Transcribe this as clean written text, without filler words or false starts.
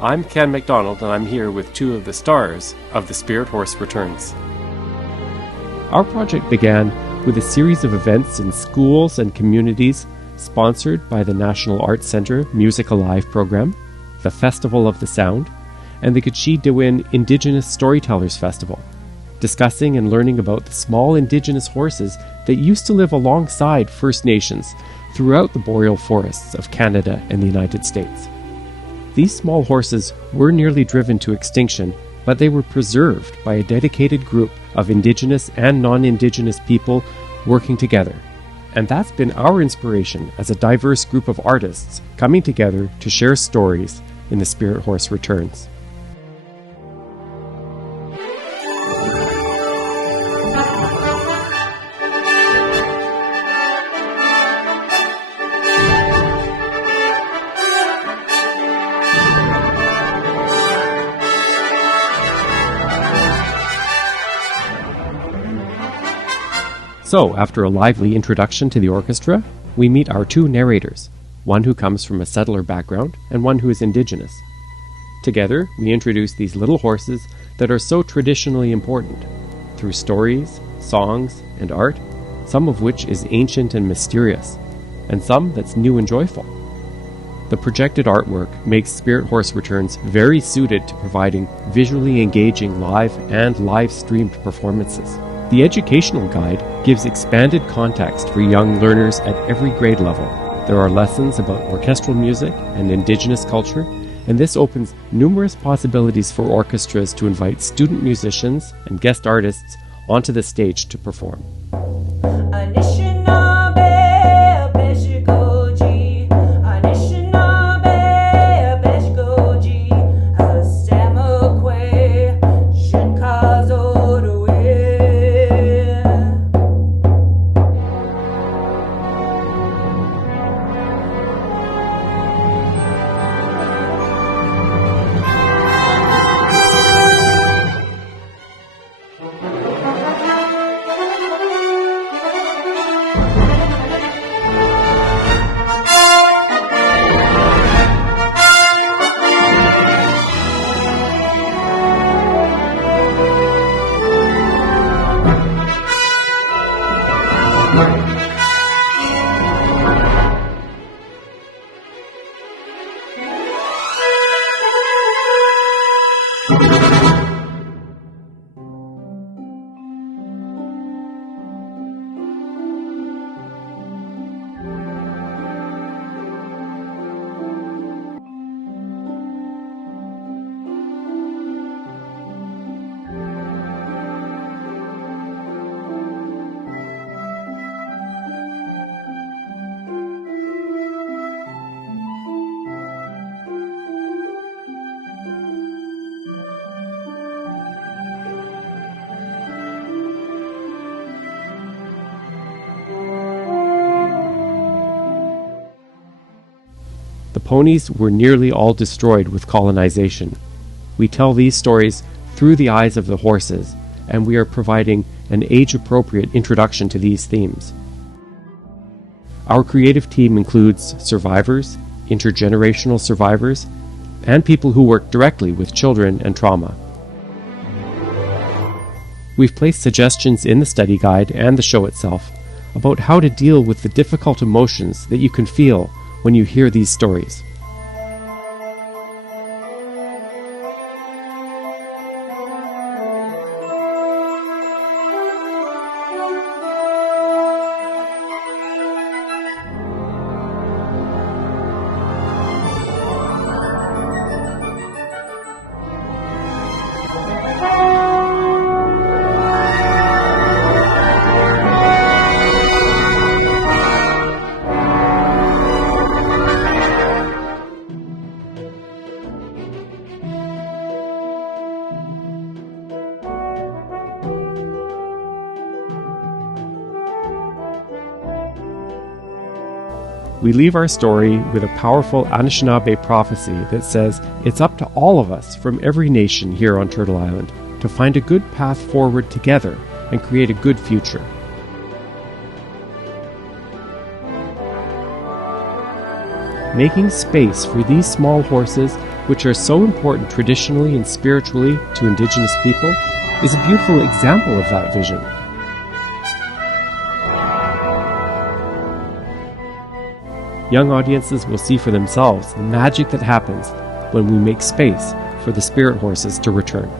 I'm Ken MacDonald, and I'm here with two of the stars of The Spirit Horse Returns. Our project began with a series of events in schools and communities sponsored by the National Arts Centre Music Alive program, the Festival of the Sound, and the Gitchee-de-Win Indigenous Storytellers Festival, discussing and learning about the small Indigenous horses that used to live alongside First Nations throughout the boreal forests of Canada and the United States. These small horses were nearly driven to extinction, but they were preserved by a dedicated group of Indigenous and non-Indigenous people working together. And that's been our inspiration as a diverse group of artists coming together to share stories in The Spirit Horse Returns. So, after a lively introduction to the orchestra, we meet our two narrators, one who comes from a settler background and one who is Indigenous. Together, we introduce these little horses that are so traditionally important, through stories, songs, and art, some of which is ancient and mysterious, and some that's new and joyful. The projected artwork makes Spirit Horse Returns very suited to providing visually engaging live and live-streamed performances. The educational guide gives expanded context for young learners at every grade level. There are lessons about orchestral music and Indigenous culture, and this opens numerous possibilities for orchestras to invite student musicians and guest artists onto the stage to perform. The ponies were nearly all destroyed with colonization. We tell these stories through the eyes of the horses, and we are providing an age-appropriate introduction to these themes. Our creative team includes survivors, intergenerational survivors, and people who work directly with children and trauma. We've placed suggestions in the study guide and the show itself about how to deal with the difficult emotions that you can feel when you hear these stories. We leave our story with a powerful Anishinaabe prophecy that says it's up to all of us from every nation here on Turtle Island to find a good path forward together and create a good future. Making space for these small horses which are so important traditionally and spiritually to Indigenous people, is a beautiful example of that vision. Young audiences will see for themselves the magic that happens when we make space for the spirit horses to return.